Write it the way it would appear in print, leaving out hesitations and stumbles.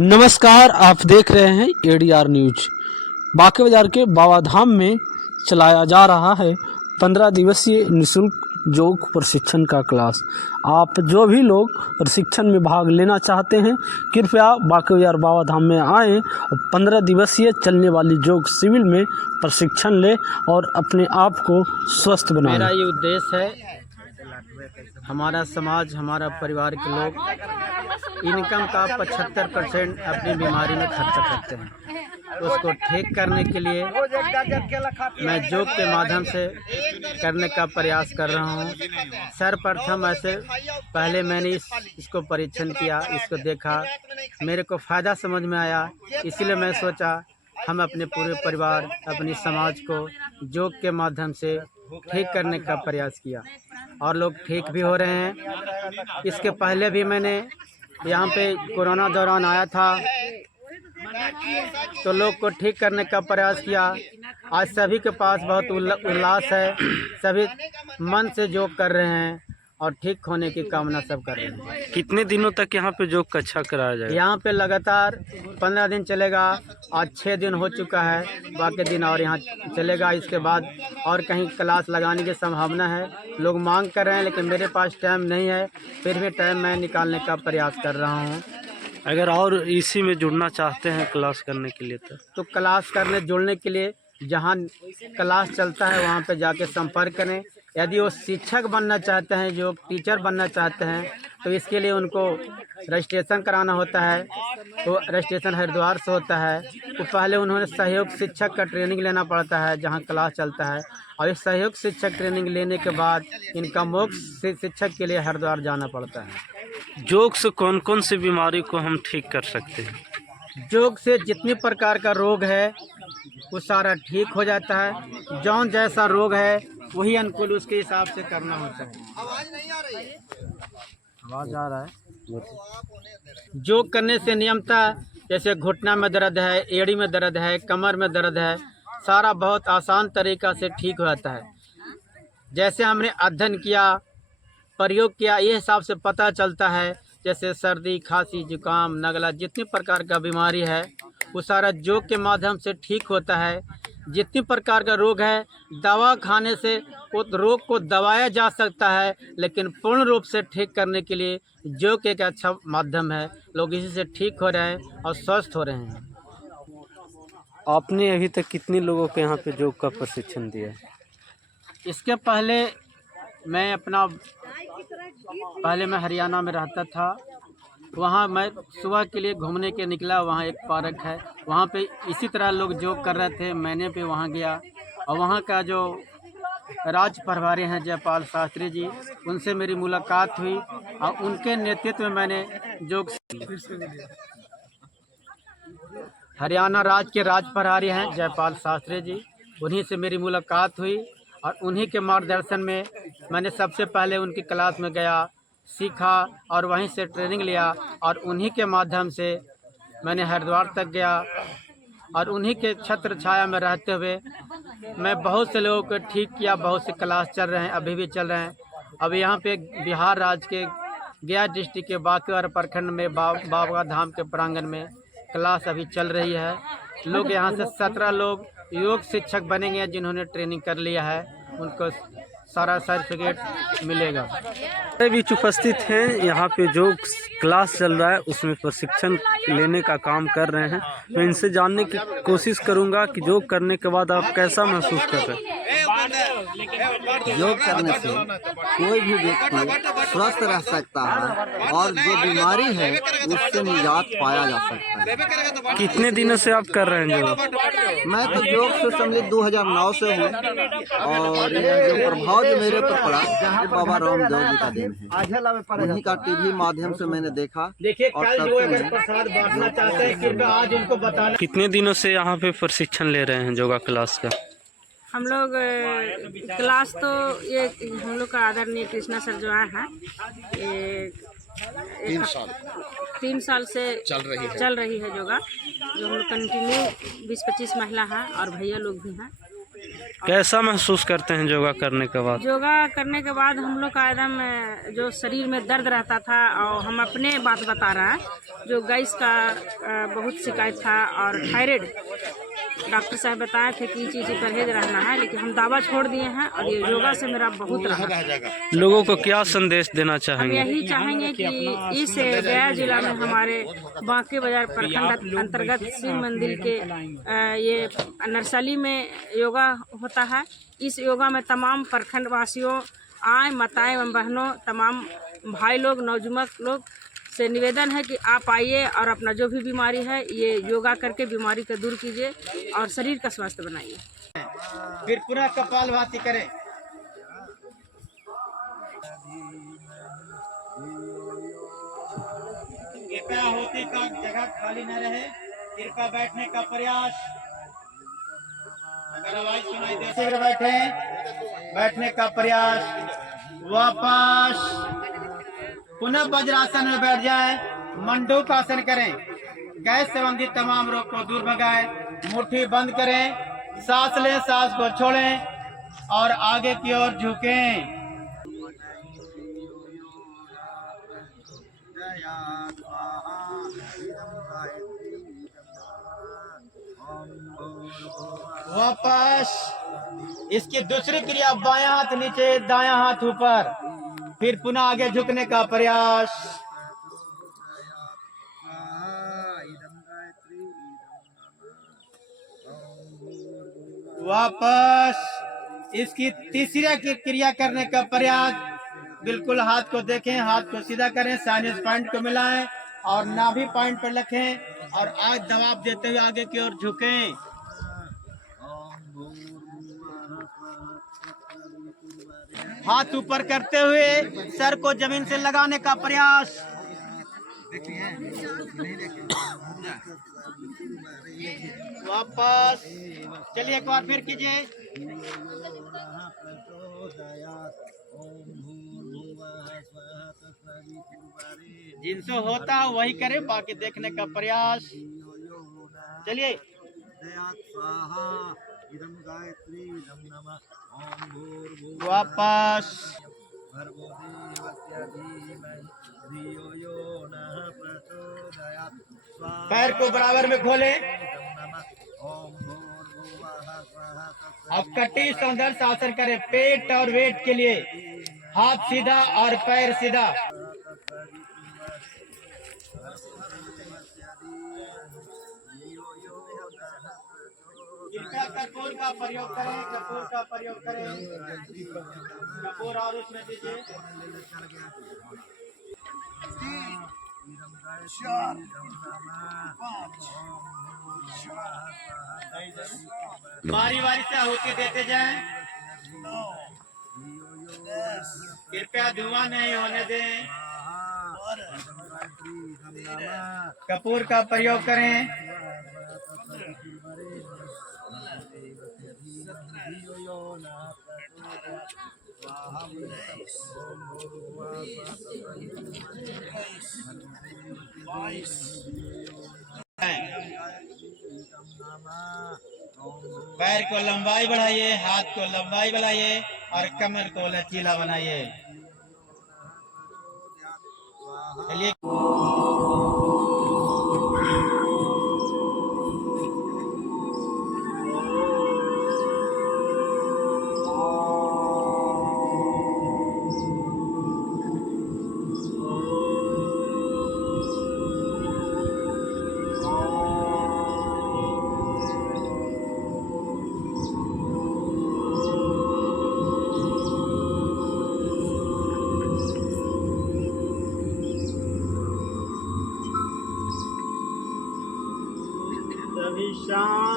नमस्कार, आप देख रहे हैं एडीआर न्यूज। बांके बाजार के बाबा धाम में चलाया जा रहा है 15 दिवसीय निःशुल्क योग प्रशिक्षण का क्लास। आप जो भी लोग प्रशिक्षण में भाग लेना चाहते हैं, कृपया बांके बाजार बाबा धाम में आएँ और 15 दिवसीय चलने वाली योग शिविर में प्रशिक्षण लें और अपने आप को स्वस्थ बनाएं। मेरा ये उद्देश्य है, हमारा समाज, हमारा परिवार के लोग इनकम का 75% अपनी बीमारी में खर्चा करते हैं। उसको ठीक करने के लिए मैं योग के माध्यम से करने का प्रयास कर रहा हूँ। सर्वप्रथम ऐसे पहले मैंने इसको परीक्षण किया, इसको देखा, मेरे को फ़ायदा समझ में आया, इसलिए मैं सोचा हम अपने पूरे परिवार, अपने समाज को योग के माध्यम से ठीक करने का प्रयास किया और लोग ठीक भी हो रहे हैं। इसके पहले भी मैंने यहाँ पे कोरोना दौरान आया था तो लोग को ठीक करने का प्रयास किया। आज सभी के पास बहुत उल्लास है, सभी मन से योग कर रहे हैं और ठीक होने की कामना सब कर रहे हैं। कितने दिनों तक यहाँ पे योग कक्षा कराया जाएगा? यहाँ पे लगातार 15 दिन चलेगा। आज 6 दिन हो चुका है, बाकी दिन और यहाँ चलेगा। इसके बाद और कहीं क्लास लगाने की संभावना है। लोग मांग कर रहे हैं, लेकिन मेरे पास टाइम नहीं है, फिर भी टाइम मैं निकालने का प्रयास कर रहा हूँ। अगर और इसी में जुड़ना चाहते हैं क्लास करने के लिए तो क्लास करने जुड़ने के लिए जहाँ क्लास चलता है वहाँ पे जाके संपर्क करें। यदि वो शिक्षक बनना चाहते हैं, जो टीचर बनना चाहते हैं, तो इसके लिए उनको रजिस्ट्रेशन कराना होता है। तो रजिस्ट्रेशन हरिद्वार से होता है। तो पहले उन्होंने सहयोग शिक्षक का ट्रेनिंग लेना पड़ता है जहाँ क्लास चलता है, और इस सहयोग शिक्षक ट्रेनिंग लेने के बाद इनका मोक्ष शिक्षक के लिए हरिद्वार जाना पड़ता है। योग से कौन कौन सी बीमारी को हम ठीक कर सकते हैं? योग से जितनी प्रकार का रोग है वो सारा ठीक हो जाता है। जौन जैसा रोग है वही अनुकूल उसके हिसाब से करना होता है। आवाज़ आ रहा है। योग करने से नियमतः जैसे घुटना में दर्द है, एड़ी में दर्द है, कमर में दर्द है, सारा बहुत आसान तरीक़ा से ठीक हो जाता है। जैसे हमने अध्ययन किया, प्रयोग किया, ये हिसाब से पता चलता है। जैसे सर्दी, खांसी, जुकाम, नगला, जितनी प्रकार का बीमारी है वो सारा योग के माध्यम से ठीक होता है। जितनी प्रकार का रोग है, दवा खाने से उस रोग को दबाया जा सकता है, लेकिन पूर्ण रूप से ठीक करने के लिए योग एक अच्छा माध्यम है। लोग इसी से ठीक हो रहे हैं और स्वस्थ हो रहे हैं। आपने अभी तक कितने लोगों को यहाँ पे योग का प्रशिक्षण दिया है? इसके पहले मैं हरियाणा में रहता था। वहाँ मैं सुबह के लिए घूमने के निकला। वहाँ एक पार्क है, वहाँ पे इसी तरह लोग योग कर रहे थे। मैंने भी वहाँ गया और वहाँ का जो राज्य प्रभारी हैं जयपाल शास्त्री जी, उनसे मेरी मुलाकात हुई और उनके नेतृत्व में मैंने योग हरियाणा राज्य के राज्य प्रभारी हैं जयपाल शास्त्री जी, उन्हीं से मेरी मुलाकात हुई और उन्हीं के मार्गदर्शन में मैंने सबसे पहले उनकी क्लास में गया, सीखा और वहीं से ट्रेनिंग लिया और उन्हीं के माध्यम से मैंने हरिद्वार तक गया और उन्हीं के छत्र छाया में रहते हुए मैं बहुत से लोगों को ठीक किया। बहुत से क्लास चल रहे हैं, अभी भी चल रहे हैं। अब यहाँ पे बिहार राज्य के गया डिस्ट्रिक्ट के बांके प्रखंड में बाबा धाम के प्रांगण में क्लास अभी चल रही है। लोग यहाँ से 17 लोग योग शिक्षक बनेंगे जिन्होंने ट्रेनिंग कर लिया है, उनको सारा सर्टिफिकेट मिलेगा। बीच उपस्थित हैं, यहाँ पे जो क्लास चल रहा है उसमें प्रशिक्षण लेने का काम कर रहे हैं। मैं इनसे जानने की कोशिश करूँगा कि योग करने के बाद आप कैसा महसूस कर रहे हैं? योग करने से कोई भी व्यक्ति स्वस्थ रह सकता है और जो बीमारी है उससे निजात पाया जा सकता है। कितने दिनों से आप कर रहे हैं योग? मैं तो योग से समझे 2009 से हूँ और ये जो प्रभाव जो मेरे पर पड़ा ये बाबा रामदेव जी का दिन है। उन्हीं का टीवी माध्यम से मैंने देखा और कितने दिनों से यहाँ पे प्रशिक्षण ले रहे हैं योगा क्लास का? हम लोग क्लास तो ये हम लोग का आदरणीय कृष्णा सर जो हैं, ये 3 साल से चल रही है योगा, जो हम लोग कंटिन्यू 20-25 महिला हैं और भैया लोग भी हैं। कैसा महसूस करते हैं योगा करने के बाद? योगा करने के बाद हम लोग का एकदम जो शरीर में दर्द रहता था, और हम अपने बात बता रहे हैं, जो गैस का बहुत शिकायत था और थायराइड, डॉक्टर साहब बताए थे कि चीज़ परहेज रहना है, लेकिन हम दवा छोड़ दिए हैं और ये योगा से मेरा बहुत राहत। लोगों को क्या संदेश देना हम चाहेंगे? यही चाहेंगे कि इस गया जिला में हमारे बांके बाजार प्रखंड अंतर्गत शिव मंदिर के ये नरसली में योगा होता है। इस योगा में तमाम प्रखंड वासियों आए, माताएं एवं बहनों, तमाम भाई लोग, नौजुवक लोग से निवेदन है कि आप आइए और अपना जो भी बीमारी है ये योगा करके बीमारी को दूर कीजिए और शरीर का स्वास्थ्य बनाइए। फिर पूरा कपालभाति करें। कृपया होती का जगह खाली न रहे, कृपया बैठने का प्रयास। अगर आवाज सुनाई दे शीघ्र बैठे, बैठने का प्रयास। वापस पुनः वज्रासन में बैठ जाए। मंडूक आसन करें। गैस संबंधित तमाम रोग को दूर भगाएं। मुट्ठी बंद करें, सांस लें, सांस को छोड़ें और आगे की ओर झुकें। वापस इसकी दूसरी क्रिया, बायां हाथ नीचे, दायां हाथ ऊपर। फिर पुनः आगे झुकने का प्रयास। वापस इसकी तीसरी क्रिया करने का प्रयास। बिल्कुल हाथ को देखें, हाथ को सीधा करें, साइनस पॉइंट को मिलाएं और नाभि पॉइंट पर रखें और आज दबाव देते हुए आगे की ओर झुकें। हाथ ऊपर करते हुए सर को जमीन से लगाने का प्रयास। वापस चलिए एक बार फिर कीजिए। जिनसे होता है वही करें, बाकी देखने का प्रयास। चलिए वापस पैर को बराबर में खोलें। अब कटी संघर्ष आसन करें। पेट और वेट के लिए हाथ सीधा और पैर सीधा। कृपया कपूर का प्रयोग करें, कपूर का प्रयोग करें। कपूर और उसमें दीजिए। बारी बारी से आहुति देते जाएं। कृपया धुआं नहीं होने दें। कपूर का प्रयोग करें। पैर को लंबाई बढ़ाइए, हाथ को लंबाई बढ़ाइए और कमर को लचीला बनाइए। चलिए शांत।